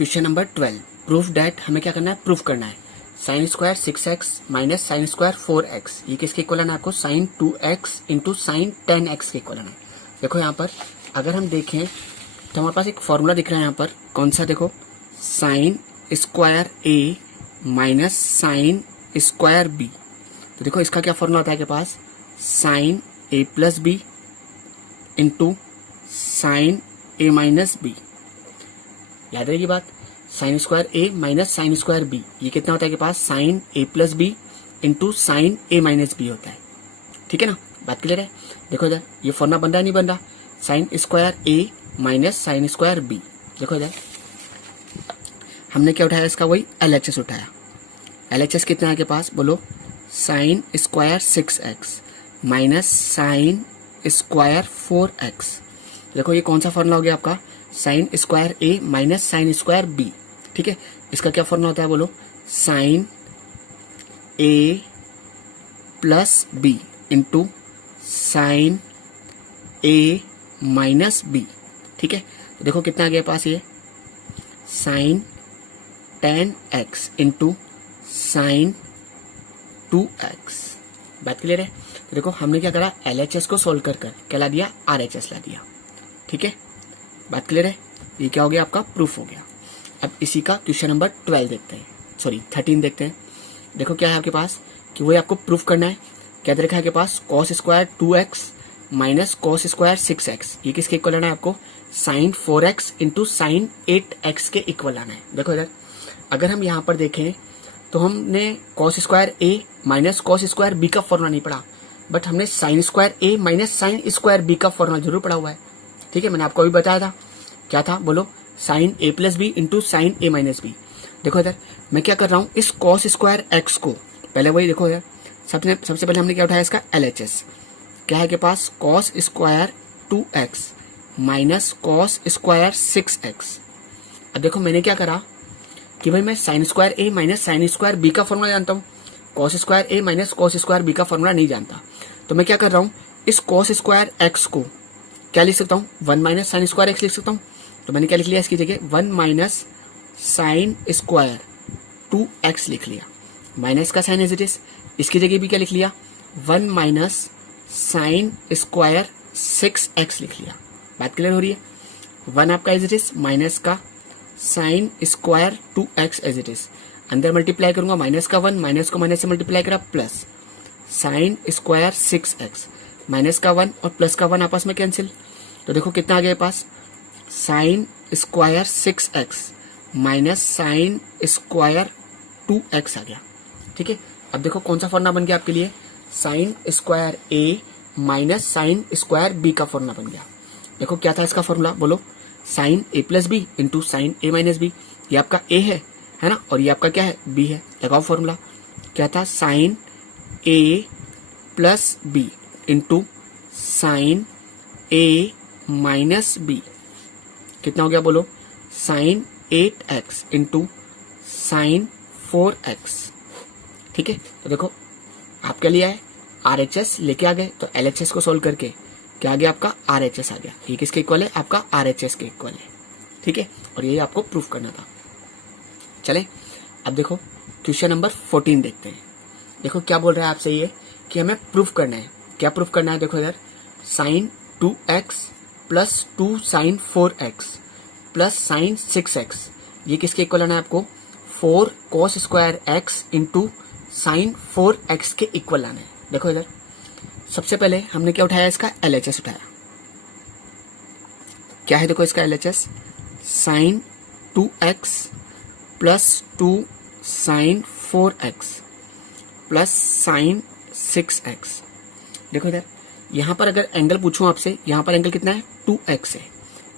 Question number 12 proof that हमें क्या करना है, प्रूफ करना है sign square 6x minus sine square 4x ये किसके इक्वल है आपको, sign 2x into sine 10x के इक्वल है। देखो यहाँ पर अगर हम देखें तो हमारे पास एक फॉर्मूला दिख रहा है यहाँ पर, कौन सा, देखो sine square a minus sine square b। तो देखो इसका क्या फॉर्मूला होता है के पास, sine a plus B into sine a minus B. याद रहेगी बात, sine square a minus sine square b ये कितना होता है के पास, sine a plus B into sine a minus B होता है। ठीक है ना, बात क्लियर है। देखो इधर ये फॉर्मूला बन रहा है, नहीं बन रहा, sign square a minus sine square b। देखो इधर हमने क्या उठाया, इसका वही LHS उठाया। LHS कितना है के पास, बोलो, sine square 6x minus sine square 4x। देखो ये कौन सा फॉर्मूला हो गया आपका, sine square a minus sine square b। ठीक है, इसका क्या फॉर्मूला होता है, बोलो, sine a plus b into sine a minus b। ठीक है, तो देखो कितना आ गया पास, ये sign 10x into sine 2x। बात क्लियर है। तो देखो हमने क्या करा, LHS को सोल्व कर क्या ला दिया, RHS ला दिया। ठीक है, बात क्लियर है। ये क्या हो गया, आपका प्रूफ हो गया। अब इसी का क्वेश्चन नंबर 12 देखते हैं, सॉरी 13 देखते हैं। देखो क्या है आपके पास कि वही आपको प्रूफ करना है। क्या दे रखा है आपके पास, cos square 2x minus cos square 6x ये किसके इक्वल आना है आपको, sign 4x into sign 8x के इक्वल आना है। देखो इधर अगर हम यहाँ पर देखें तो हमने cos square a minus cos square b का फॉर्मूला नहीं पढ़ा, बट हमने sign square a minus sine square b का फॉर्मूला जरूर पढ़ा हुआ है। ठीक है, मैंने आपको अभी बताया था, क्या था, बोलो, sine a plus B into sine a minus b. देखो इधर मैं क्या कर रहा हूँ, इस कॉस स्क्वायर x को पहले वही देखो यार, सबसे पहले हमने क्या उठाया, इसका LHS क्या है के पास, cos square 2x minus cos square 6x। अब देखो मैंने क्या करा कि भाई मैं sine square a minus sine square b का फॉर्मूला जानता हूँ, cos square a minus cos square b का फॉर्मूला नहीं जानता। तो मैं क्या कर रहा हूँ, इस कॉस स्क्वायर x को क्या लिख सकता हूँ, 1 माइनस साइन स्क्वायर x लिख सकता हूँ। तो मैंने क्या लिख लिया, इसकी जगह 1 माइनस साइन स्क्वायर 2x लिख लिया, माइनस का साइन एज इट इज। इसकी जगह भी क्या लिख लिया, 1 माइनस साइन स्क्वायर 6x लिख लिया। बात क्लियर हो रही है। 1 आपका एज इट इज, माइनस का sine square 2x as it is, अंदर मल्टीप्लाई करूंगा, माइनस का 1 माइनस को माइनस से मल्टीप्लाई करा, plus sign square 6x minus का 1 और प्लस का 1 आपस में कैंसिल। तो देखो कितना आ गया पास, sine square 6x minus sine square 2x आ गया। ठीक है, अब देखो कौन सा फॉर्मूला बन गया आपके लिए, sine square a minus sine square b का फॉर्मूला बन गया। देखो क्या था इसका फॉर्मूला, बोलो, sine a plus B into sine a minus b. ये आपका a है ना, और ये आपका क्या है, b है। लगाओ फॉर्मूला, क्या था, sine a plus B into sine a minus b. कितना हो गया, बोलो, sign 8x into sine 4x। ठीक है, तो देखो आपके लिए है RHS लेके आ गए, तो LHS को सोल्व करके क्या आ गया आपका, RHS आ गया। ये किसके इक्वल है, आपका RHS के इक्वल है। ठीक है, और ये आपको प्रूफ करना था। चले अब देखो क्वेश्चन नंबर 14 देखते हैं। देखो क्या बोल रहा है आपसे, ये कि हमें प्रूफ करना है। क्या प्रूफ करना है, देखो इधर sine 2x plus 2 sine 4x plus sine 6x ये किसके इक्वल आना है आपको, 4 cos square x into sine 4x के इक्वल आना है। देखो इधर सबसे पहले हमने क्या उठाया, इसका LHS उठाया। क्या है, देखो इसका LHS, sine 2x plus 2 sine 4x plus sine 6x। देखो इधर यहां पर अगर एंगल पूछूं आपसे, यहां पर एंगल कितना है, 2x है,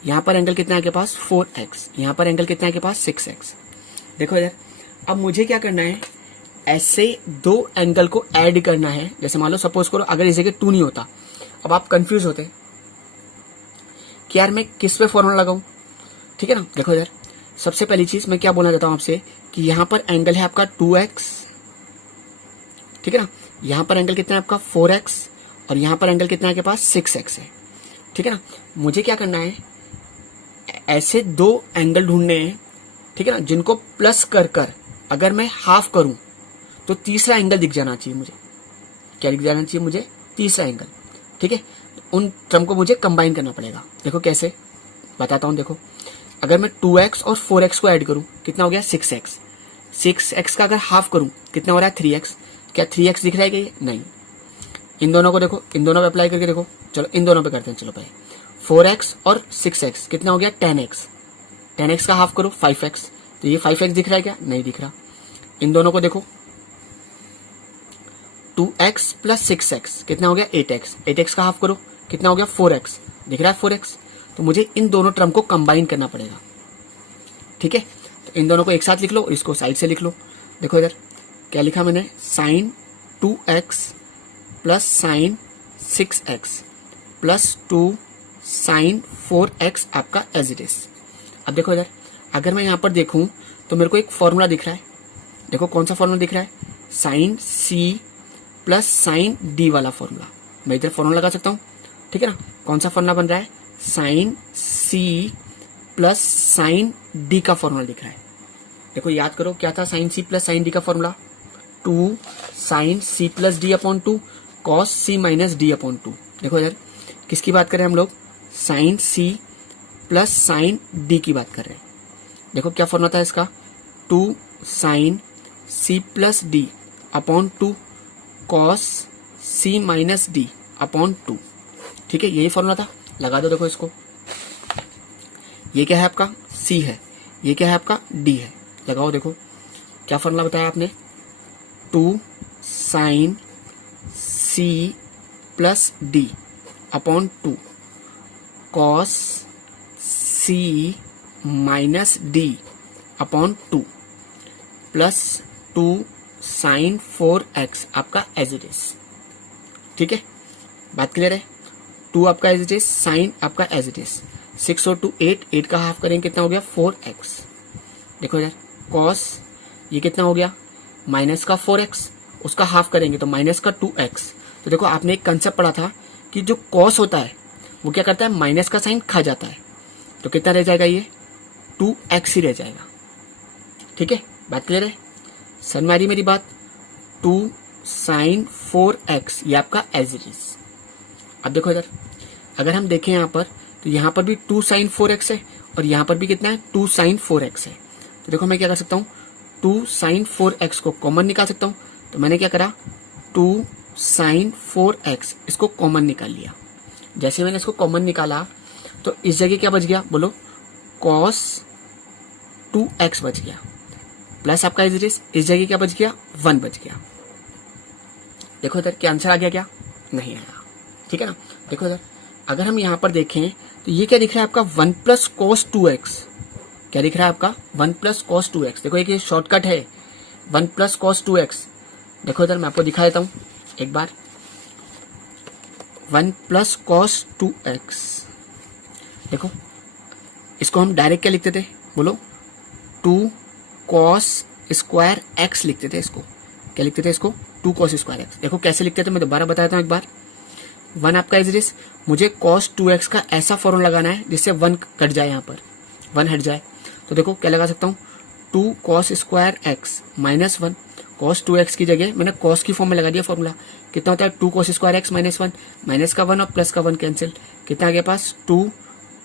यहां पर एंगल कितना है के पास, 4x, यहां पर एंगल कितना है के पास, 6x। देखो इधर अब मुझे क्या करना है, ऐसे दो एंगल को ऐड करना है। जैसे मान लो सपोज करो अगर इस जगह 2 नहीं होता, अब आप कंफ्यूज होते कि यार मैं किस पे फॉर्मूला लगाऊं। ठीक है ना, देखो इधर सबसे पहली चीज मैं क्या बोलना चाहता हूं आपसे कि यहां पर एंगल है आपका 2x। ठीक है ना, यहां पर एंगल कितना है आपका 4x और यहां पर एंगल कितना है आपके पास 6x है। ठीक है ना, मुझे क्या करना है, ऐसे दो एंगल ढूंढने हैं ठीक है ना, जिनको प्लस कर कर अगर मैं हाफ करूं तो तीसरा एंगल दिख जाना चाहिए मुझे। क्या दिख जाना चाहिए मुझे? तीसरा एंगल। ठीक है, उन टर्म को मुझे कंबाइन करना पड़ेगा। देखो कैसे बताता हूं। देखो अगर मैं 2x और 4x को ऐड करूं कितना हो गया? 6x। 6x का अगर हाफ करूं कितना हो रहा है? 3x। क्या 3x दिख रहा है क्या ये? नहीं। इन दोनों को देखो, इन दोनों पे अप्लाई करके देखो। चलो इन दोनों पे करते हैं। चलो पहले 4x और 6x कितना हो गया? 10x। 10x का हाफ करो 5x, तो ये 5x दिख रहा है क्या? नहीं दिख रहा। इन दोनों को देखो 2x प्लस 6x कितना हो गया? 8x। 8x का हाफ करो कितना हो गया? 4x। दिख रहा है 4x। तो मुझे इन दोनों टर्म को कंबाइन करना पड़ेगा। ठीक है, तो इन दोनों को एक साथ लिख लो, इसको साइड से लिख लो। देखो इधर क्या लिखा मैंने? Sine 2x plus sine 6x plus 2 sine 4x आपका एज इट इज। अब देखो इधर अगर मैं यहां पर देखूं तो मेरे को एक फॉर्मूला दिख रहा है। देखो कौन सा फॉर्मूला दिख रहा है? Sine c plus sine d वाला फॉर्मूला। मैं इधर फॉर्मूला लगा सकता हूं। ठीक है ना, कौन सा फॉर्मूला बन रहा है? Sine c plus sine d का फॉर्मूला दिख रहा है। देखो याद करो क्या था sine c plus sine d का formula? 2 sine c plus d upon 2 cos c minus d upon 2। देखो इधर किसकी बात कर रहे हैं हम लोग? Sine c plus sine d की बात कर रहे हैं। देखो क्या फॉर्मूला था इसका? 2 sine c plus d upon 2 cos c minus d upon 2। ठीक है, यही फॉर्मूला था। लगा दो। देखो इसको, ये क्या है आपका? c है, ये क्या है आपका? d है। लगाओ। देखो क्या फॉर्मूला बताया आपने? 2 sine c plus d upon 2 cos c minus d upon 2 plus 2 sine 4x आपका एज इट इज। ठीक है, बात क्लियर है? 2 आपका एज इट इज, साइन आपका एज इट इज। 6 और 2 8, 8 का हाफ करेंगे कितना हो गया? 4x। देखो यार कॉस ये कितना हो गया? माइनस का 4x, उसका हाफ करेंगे तो माइनस का 2x। तो देखो आपने एक कंसेप्ट पढ़ा था कि जो कॉस होता है वो क्या करता है? माइनस का साइन खा जाता है। तो कितना रह जाएगा? ये 2x ही रह जाएगा। ठीक है, बात क्लियर है? समझ में आ रही मेरी बात? 2 साइन 4x ये आपका एज इट इज। अब देखो इधर अगर हम देखें यहाँ पर तो यहाँ पर भी 2 साइन 4x है और यहाँ पर भी कितना है? 2 साइन 4x है। तो देखो मैं क्या कर सकता हूँ? 2 साइन 4x को कॉमन निकाल सकता हूँ। तो मैंने क्या करा? 2 साइन 4x इसको कॉमन निकाल लिया। जैसे मैंने इसको कॉमन निकाला तो इस जगह क्या बच गया? बोलो, कॉस 2x बच गया प्लस आपका इस जगह क्या बच गया? 1 बच गया। देखो इधर क्या आंसर आ गया? क्या नहीं आया? ठीक है ना। देखो इधर अगर हम यहाँ पर देखें तो ये क्या दिख रहा है आपका? 1 प्लस कॉस 2x। क्या दिख रहा है आपका? 1 प्लस कॉस 2x। देखो ये शॉर्टकट है 1 प्लस कॉस 2x। देखो इधर मैं आपको दिखा देता हूँ एक बार। 1 प्लस कॉस 2x। देखो इसको हम डायरेक्ट क्या लिखते थे? बोलो, 2 कॉस स्क्वायर x लिखते थे। इसको क्या लिखते थे? इसको 2 कॉस स्क्वायर x। देखो कैसे लिखते थे, मैं दोबारा बताता हूँ एक बार। 1 आपका इज दिस, मुझे cos 2x का ऐसा फॉर्मूला लगाना है जिससे 1 कट जाए, यहाँ पर 1 हट जाए। तो देखो क्या लगा सकता हूँ? 2 cos square x minus 1। cos 2x की जगह मैंने cos की फॉर्म में लगा दिया फॉर्मूला। कितना होता है? 2 cos square x minus 1। Minus का 1 और प्लस का 1 कैंसिल। कितना आ गया पास? 2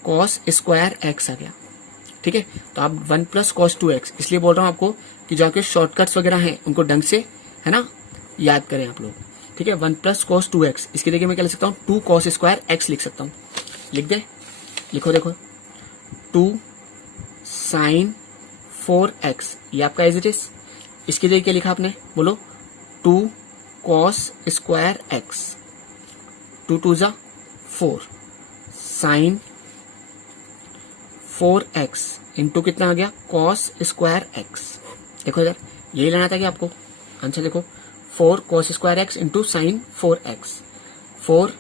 कॉस स्क्वायर x आ गया। ठीक है, तो आप 1 प्लस कॉस 2x इसलिए बोल रहा हूँ आपको कि जो आपके शॉर्टकट्स वगैरह हैं उनको ढंग से है ना याद करें आप लोग। ठीक है, 1 प्लस कॉस 2x इसकी जगह मैं क्या लिख सकता हूँ? 2 कॉस स्क्वायर x लिख सकता हूँ। लिख दे, लिखो। देखो 2 साइन 4x ये आपका एज इट इज। इसकी जगह क्या लिखा आपने? बोलो, 2 कॉस स्क्वायर x। 2 2 जा 4 साइन 4x इंटू कितना आ गया? Cos square x। देखो इधर यही लेना था कि आपको आंसर। देखो 4 cos square x into sine 4x। 4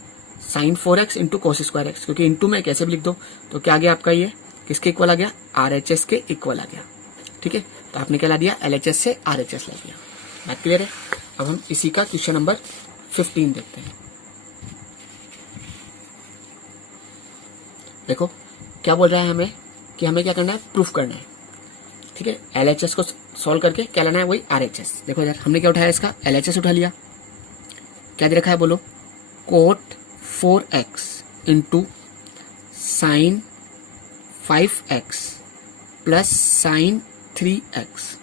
sine 4x into cos square x, क्योंकि इंटू में कैसे भी लिख दो। तो क्या आ गया आपका? ये किसके इक्वल आ गया? RHS के इक्वल आ गया। ठीक है, तो आपने क्या ला दिया? LHS से RHS ला दिया। बात क्लियर है? अब हम इसी का क्वेश्चन नंबर 15 देखते हैं। देखो क्या बोल रहा है हमें कि हमें क्या करना है? प्रूफ करना है। ठीक है, LHS को सॉल्व करके क्या लाना है, वही RHS। देखो यार हमने क्या उठाया, इसका LHS उठा लिया। क्या दे रखा है बोलो, cot 4x into sine 5x plus sine 3x।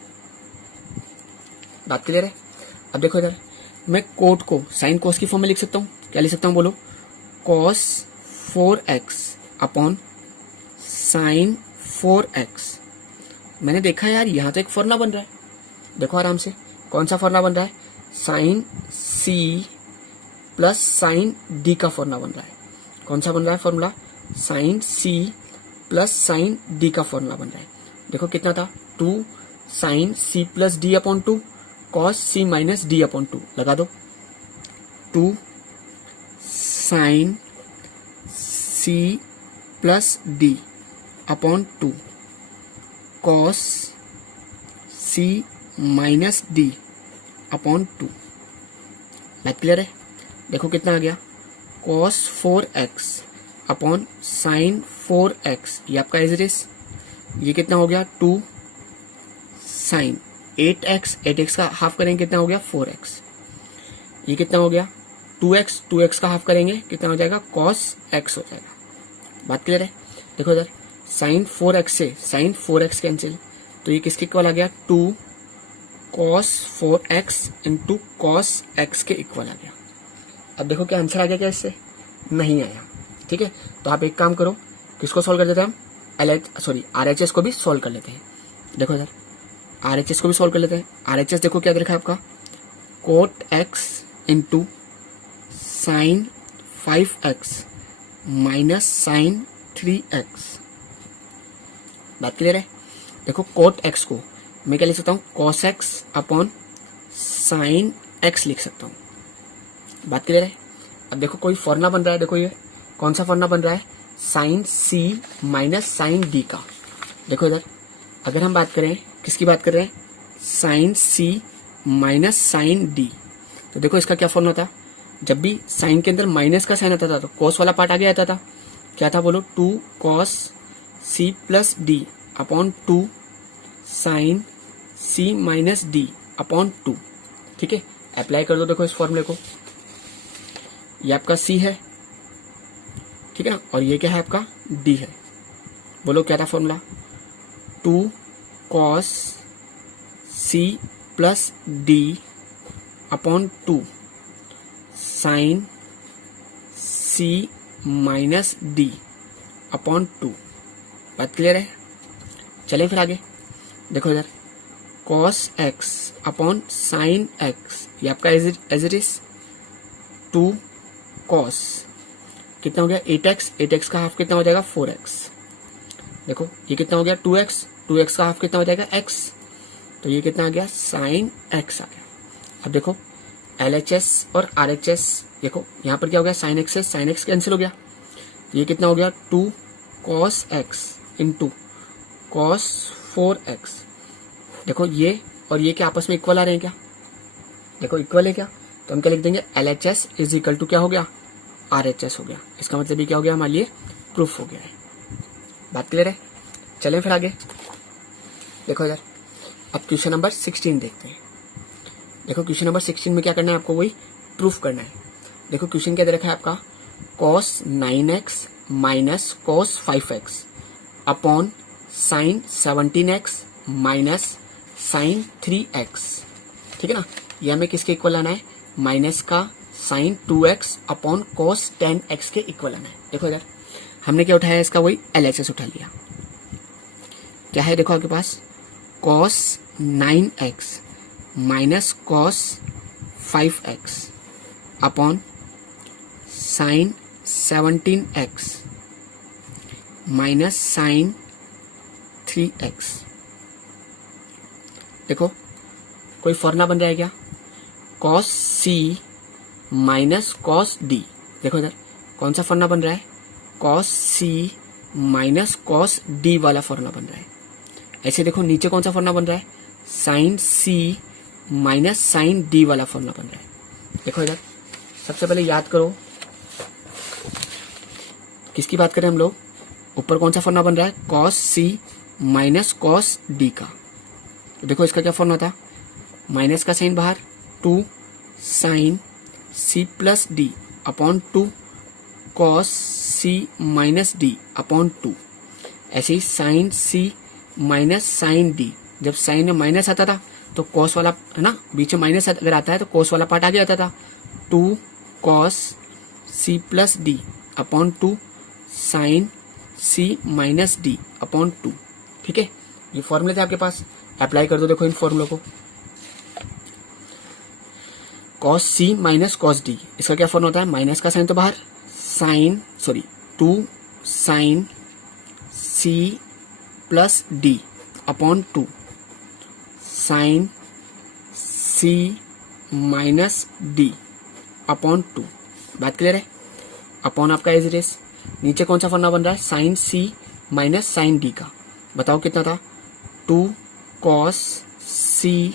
बात क्लियर है। अब देखो इधर मैं कोट को साइन कोस की फॉर्म में लिख सकता हूँ। क्या लिख सकता हूँ बोलो, cos 4x upon sine 4x। मैंने देखा यार यहाँ तो एक फॉर्मूला बन रहा है, देखो आराम से। कौन सा फॉर्मूला बन रहा है, sine C plus sine D का फॉर्मूला बन रहा है। कौन सा बन रहा है formula, sine C plus sine D का फॉर्मूला बन रहा है। देखो कितना था, 2 sine C plus D upon 2 cos C minus D upon 2। लगा दो, 2 sine C plus D upon 2 cos C minus D upon 2। बात क्लियर है। देखो कितना आ गया, cos 4x upon sine 4x, ये आपका एज इट इज। ये कितना हो गया, 2 साइन 8x का हाफ करेंगे कितना हो गया, 4x। ये कितना हो गया, 2x का हाफ करेंगे कितना हो जाएगा, कॉस x हो जाएगा। बात क्लियर है। देखो इधर साइन 4x से साइन 4x कैंसिल, तो ये किसके इक्वल आ गया, 2 cos 4x into cos x के इक्वल आ गया। अब देखो क्या आंसर आ गया, क्या इससे नहीं आया। ठीक है, तो आप एक काम करो, किसको सॉल्व कर देते हैं हम, RHS को भी सॉल्व कर लेते हैं। देखो इधर RHS को भी सॉल्व कर लेते हैं। RHS देखो क्या दे रखा है आपका, cot x into sine 5x minus sine 3x। बात क्लियर है। देखो कोट x को मैं क्या लिख सकता हूँ, cos x upon sine x लिख सकता हूँ। बात क्लियर है। अब देखो कोई फॉर्मूला बन रहा है, देखो ये कौन सा फॉर्मूला बन रहा है, sine C minus sine D का। देखो इधर अगर हम बात करें, किसकी बात कर रहे हैं, sine C minus sine D। तो देखो इसका क्या फॉर्मूला था, जब भी साइन के अंदर माइनस का साइन आता था तो कॉस वाला पार्ट आगे आता था। क्या था बोलो, 2 cos C plus D upon 2 sine C minus D upon 2। ठीक है, अप्लाई कर दो। देखो इस फॉर्मूले को, ये आपका C है, ठीक है ना, और ये क्या है आपका D है। बोलो क्या था formula, 2 cos C plus D upon 2 sine C minus D upon 2। बात क्लियर है। चलिए फिर आगे देखो इधर, cos x upon sine x, ये आपका एज इट इज 2 कॉस कितना हो गया, 8x का हाफ कितना हो जाएगा, 4x। देखो ये कितना हो गया, 2x का हाफ कितना हो जाएगा, x। तो ये कितना आ गया, साइन x आ गया। अब देखो LHS और RHS, देखो यहाँ पर क्या हो गया, साइन x से साइन x कैंसिल हो गया। तो ये कितना हो गया, 2 cos x into cos 4x। देखो ये और ये क्या आपस में इक्वल आ रहे हैं क्या, देखो इक्वल है क्या, तो हम क्या लिख देंगे, LHS इज इक्वल टू क्या हो गया, RHS हो गया। इसका मतलब ये क्या हो गया, हमारे लिए प्रूफ हो गया है। बात क्लियर है। चलें फिर आगे देखो इधर, अब क्वेश्चन नंबर 16 देखते हैं। देखो क्वेश्चन नंबर 16 में क्या करना है आपको, वही प्रूफ करना है। देखो क्वेश्चन क्या दे रखा है आपका, cos 9x minus cos 5x upon sine 17x minus sine 3x। ठीक है ना, ये हमें किसके इक्वल लाना है, माइनस का sign 2x upon cos 10x के इक्वल लाना है। देखो इधर हमने क्या उठाया, इसका वही LHS उठा लिया। क्या है देखो आपके पास, cos 9x minus cos 5x upon sine 17x minus sine 3x। देखो कोई फॉर्मूला बन रहा है क्या, cos C minus cos D। देखो इधर कौन सा फॉर्मूला बन रहा है, cos C minus cos D वाला फॉर्मूला बन रहा है। ऐसे देखो नीचे कौन सा फॉर्मूला बन रहा है, sine C minus sine D वाला फॉर्मूला बन रहा है। देखो इधर सबसे पहले याद करो किसकी बात करें हम लोग, ऊपर कौन सा फॉर्मूला बन रहा है, cos C minus cos D का। तो देखो इसका क्या फॉर्मूला था, माइनस का साइन बाहर, 2 sine C plus D upon 2 cos C minus D upon 2। ऐसे ही sine C minus sine D, जब साइन में माइनस आता था तो कॉस वाला है ना, बीच में माइनस अगर आता है तो कॉस वाला पार्ट आगे आता था, 2 cos C plus D upon 2 sine C minus D upon 2। ठीक है, ये फॉर्मूले थे आपके पास, अप्लाई कर दो। देखो इन फॉर्मूलों को, cos C minus cos D, इसका क्या फॉर्मूला होता है, माइनस का साइन तो बाहर, sine 2 sine C plus D upon 2 sine C minus D upon 2। बात क्लियर है, अपॉन आपका एज इट इज। नीचे कौन सा फॉर्मूला बन रहा है, sine C minus sine D का, बताओ कितना था, 2 cos C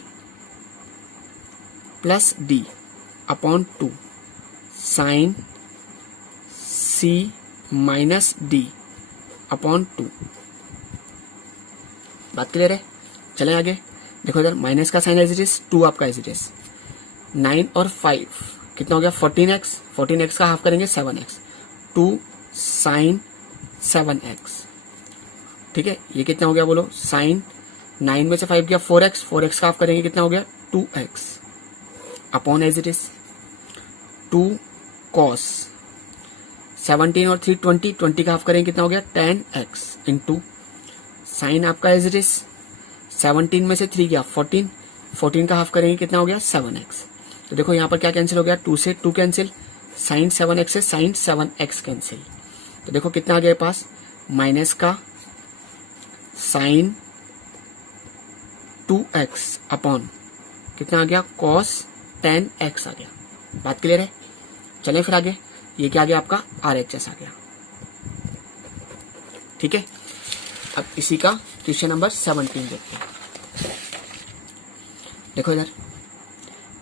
plus D upon 2 sine C minus D upon 2। बात क्लियर है, चलें आगे। देखो इधर माइनस का साइन एज इट इज, 2 आपका एज इट इज, 9 और 5 कितना हो गया, 14x, 14x का हाफ करेंगे 7x, 2 साइन 7x। ठीक है, ये कितना हो गया बोलो, साइन 9 में से 5 गया 4x, 4x का हाफ करेंगे कितना हो गया 2x upon as it is 2 cos 17 और 3 20, 20 का हाफ करेंगे कितना हो गया 10x इंटू साइन आपका एज इट इज 17 में से 3 गया 14, 14 का हाफ करेंगे कितना हो गया 7x। तो देखो यहाँ पर क्या कैंसिल हो गया, 2 से 2 कैंसिल, साइन 7x से साइन 7x कैंसिल। तो देखो कितना आ गया पास, माइनस का साइन 2x अपॉन कितना आ गया कॉस 10x आ गया। बात क्लियर है, चलें फिर आगे। ये क्या आ गया आपका RHS आ गया। ठीक है, अब इसी का क्वेश्चन नंबर 17 देखते हैं। देखो इधर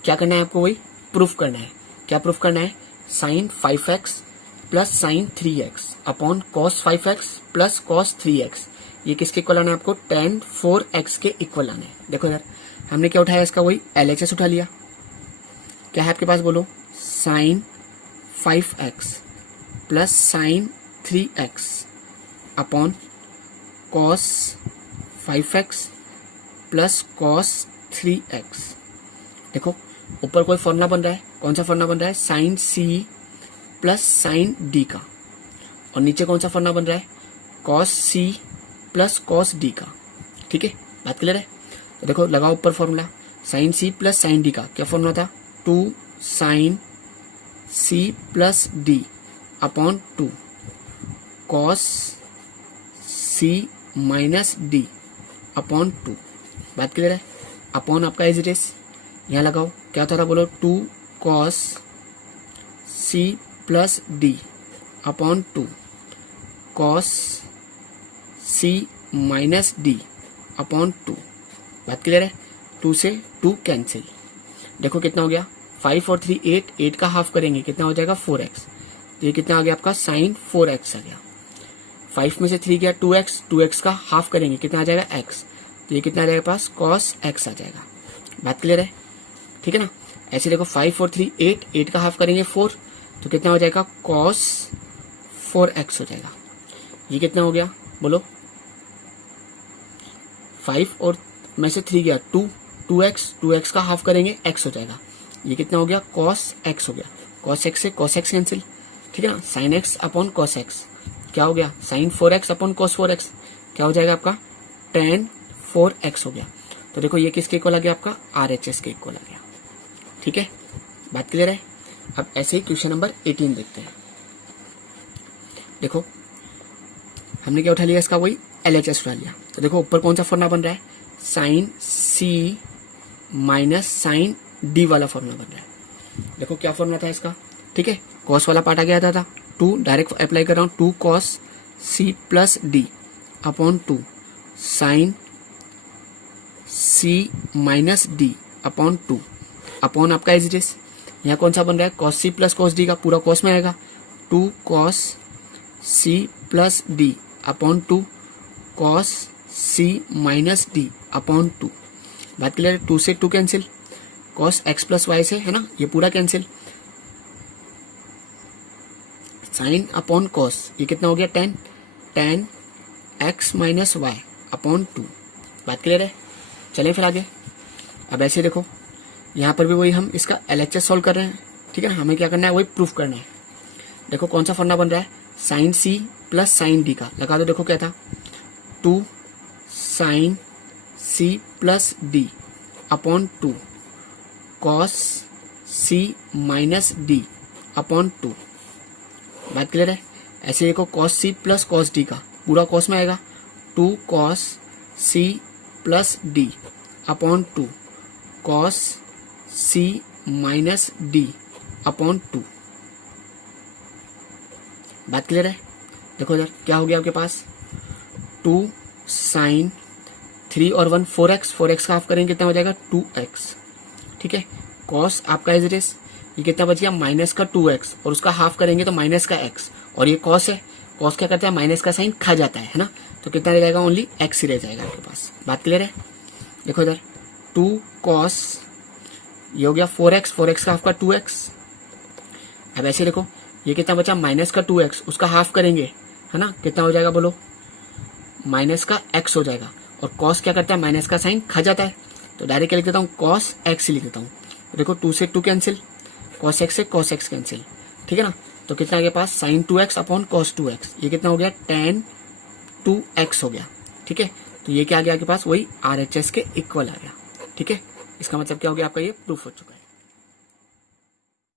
क्या करना है आपको, वही प्रूफ करना है। क्या प्रूफ करना है, sine 5x plus sine 3x upon cos 5x plus cos 3x, ये किसके इक्वल आना है आपको, tan 4x के इक्वल आना है। देखो इधर हमने क्या उठाया, इसका वही LHS उठा लिया। क्या है आपके पास बोलो, sine 5x plus sine 3x upon cos 5x plus cos 3x। देखो ऊपर कोई फॉर्मूला बन रहा है, कौन सा फॉर्मूला बन रहा है, sine C plus sine D का, और नीचे कौन सा फॉर्मूला बन रहा है, cos C plus cos D का। ठीक है, बात क्लियर है। तो देखो लगाओ ऊपर formula, sine C plus sine D का क्या फॉर्मूला था, 2 sine C plus D upon 2 cos C minus D upon 2। बात क्लियर है, अपॉन आपका एज इट इज, यहाँ लगाओ क्या था बोलो, 2 cos C plus D upon 2 cos C minus D upon 2। बात क्लियर है, 2 से 2 कैंसिल। देखो कितना हो गया, 5 और 3 8, 8 का हाफ करेंगे कितना हो जाएगा 4x। तो ये कितना आ गया आपका साइन 4x आ गया। 5 में से 3 गया 2x, 2x का हाफ करेंगे कितना आ जाएगा x। तो ये कितना आ जाएगा पास, cos x आ जाएगा। बात क्लियर है, ठीक है ना। ऐसे देखो 5 और 3 8, 8 का हाफ करेंगे 4, तो कितना हो जाएगा cos 4x हो जाएगा। ये कितना हो गया बोलो, 5 और में से 3 गया 2, 2x, 2x का हाफ करेंगे x हो जाएगा। ये कितना हो गया cos x हो गया, cos x से cos x कैंसिल, ठीक है ना। sin x upon cos x क्या हो गया, sin 4x upon cos 4x क्या हो जाएगा आपका tan 4x हो गया। तो देखो ये किसके इक्वल आ गया आपका, RHS के इक्वल आ गया। ठीक है, बात क्लियर है। अब ऐसे ही क्वेश्चन नंबर 18 देखते हैं। देखो हमने क्या उठा लिया, इसका वही LHS उठा लिया। तो देखो ऊपर कौन सा फॉर्मूला बन रहा है, sine C minus sine D वाला फॉर्मूला बन रहा है। देखो क्या फॉर्मूला था इसका, ठीक है, कॉस वाला पार्ट आ गया था 2, डायरेक्ट अप्लाई कर रहा हूँ, 2 cos C plus D upon 2 sine C minus D upon 2 upon आपका एज इट इज। यहाँ कौन सा बन रहा है, cos C plus cos D का पूरा cos में आएगा, 2 cos C plus D upon 2 cos C minus D upon 2। बात क्लियर है? 2 से 2 cancel, cos x plus y से, है ना, ये पूरा कैंसिल, साइन अपॉन कॉस, ये कितना हो गया 10, tan x minus y upon 2। बात क्लियर है? चलें फिर आगे। अब ऐसे देखो, यहाँ पर भी वही हम इसका LHS सॉल्व कर रहे हैं, ठीक है ना। हमें क्या करना है, वही प्रूफ करना है। देखो कौन सा फॉर्मूला बन रहा है, sine C plus sine D का लगा दो। देखो क्या था, 2 sine C plus D upon 2 cos C minus D upon 2। बात क्लियर है? ऐसे देखो cos C plus cos D का पूरा कॉस में आएगा, 2 cos C plus D upon 2 cos C minus D upon 2। बात क्लियर है? देखो इधर क्या हो गया आपके पास, 2 साइन 3 और 1 4x, 4x का हाफ करेंगे कितना हो जाएगा 2x, ठीक है। कॉस आपका एज इट इज, ये कितना बच गया माइनस का 2x, और उसका हाफ करेंगे तो माइनस का x, और ये कॉस है, कॉस क्या करता है, माइनस का साइन खा जाता है ना, तो कितना रह जाएगा, ओनली x ही रह जाएगा आपके पास। बात क्लियर है? देखो इधर 2 कॉस, ये हो गया 4x, 4x का हाफ का 2x। अब ऐसे देखो ये कितना बचा, माइनस का 2x, उसका हाफ करेंगे, है ना, कितना हो जाएगा बोलो, माइनस का x हो जाएगा। और कॉस क्या करता है, माइनस का साइन खा जाता है, तो डायरेक्ट लिख देता हूँ कॉस x ही लिख देता हूँ। देखो 2 से 2 कैंसिल, कॉस x से कॉस x कैंसिल, ठीक है ना। तो कितना आगे पास, sign 2x upon cos 2x, ये कितना हो गया tan 2x हो गया, ठीक है। तो ये क्या आ गया आपके पास, वही RHS के इक्वल आ गया, ठीक है। इसका मतलब क्या हो गया आपका, ये प्रूफ हो चुका है।